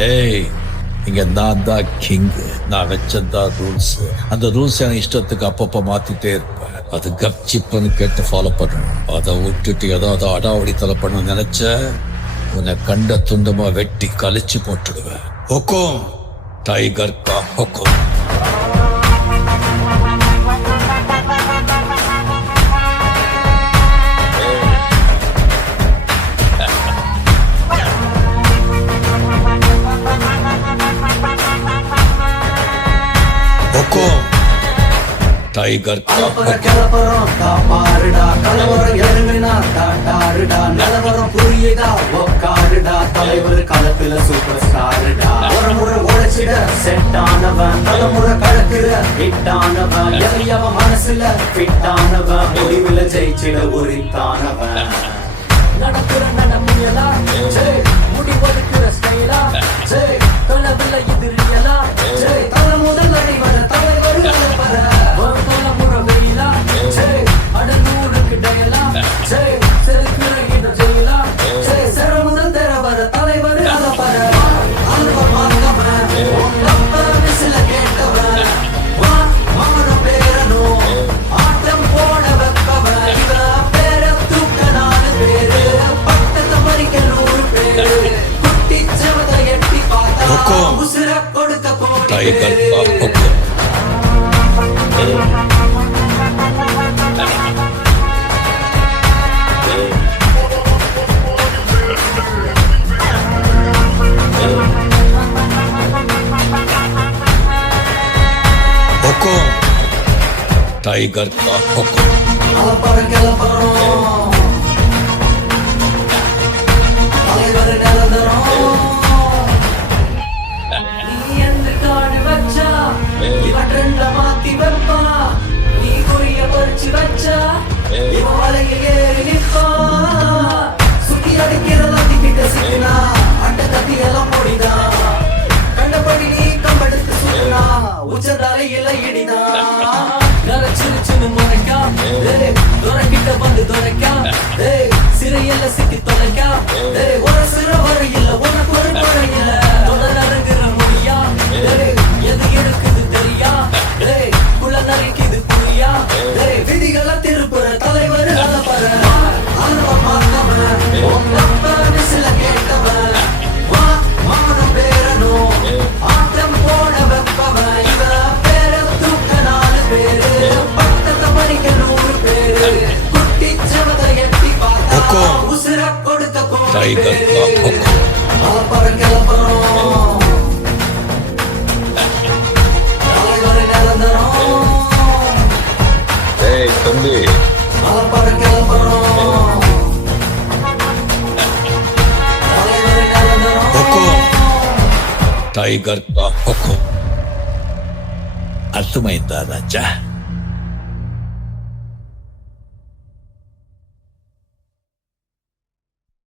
ஏய், இங்க நான் தான் கிங். நான் வச்சதான் ரூல்ஸ். அந்த ரூல்ஸ் என் இஷ்டத்துக்கு அப்பப்ப மாத்திட்டே இருப்பேன். அது கப்சிப்புன்னு கேட்டு ஃபாலோ பண்ணணும். அதை விட்டுட்டு ஏதாவது அடாவடித்தலை பண்ண நினைச்ச உன்னை கண்ட துண்டமா வெட்டி கழிச்சு போட்டுடுவேன். ஹுக்கும், டைகர் கா ஹுக்கும். டைகர் கிளப்புறோம் காப்பாருடா கலவரம் இறங்குனா தாட்டாருடா நிலவரம் புரியுதா உக்காருடா தலைவர் களத்துல சூப்பர் ஸ்டாருடா ஒரு முறை உழைச்சிட செட் ஆனவன் தலைமுறை கலக்குற ஹிட்டானவன் எதையவன் மனசுல ஃபிட்டானவன் முடிவுல ஜெயிச்சிட உரித்தானவன் நடக்கிற நடமுயலா முடிவெடுக்கிற ஸ்டைலா கனவுல இது ரியலா தலை முதல் அடிவர தலைவர் டைகர் கா ஹுக்கும். ஹுக்கும், டைகர் கா ஹுக்கும். மாத்தி வைப்பா நீ குறிய பறிச்சு வச்சா இவன் வலையில் ஏறி நிற்பா சுத்தி அடிக்கிறதா கிட்ட சிக்கினா அட்ட கத்தி எல்லாம் போடிதா கண்டபடி நீ கம்பெடுத்து சுத்தினா உச்சதாலே இல்லை இடிதா நரச்சிருச்சுன்னு முறைக்கா துறைக்கிட்ட வந்து துறைக்கா சிறையில சிக்கி தொலைக்கா ஒரு சிற வரை இல்ல உனக்கு ஒரு குறை இல்ல தொடர் அரங்குற மொழியா எது எடுக்குது தெரியா குள்ள நரைக்குது புரியா விதிகளை திருப்புற தலைவர் அலப்பற ஆர்வம் பார்த்தவன் விசில கேட்டவன் மாமனும் பேரனும் ஆட்டம் போட வைப்பவன் இவ பேர தூக்க 4 பேரு பட்டத்தை பறிக்க 100 பேரு குட்டி செவத எட்டி பார்த்தா உசுர கொடுத்த டைகர் கா ஹுக்கும். அலப்பற கிளப்பறோம் தம்பி, டைகர் கா ஹுக்கும். అర్థమైందా రాజా?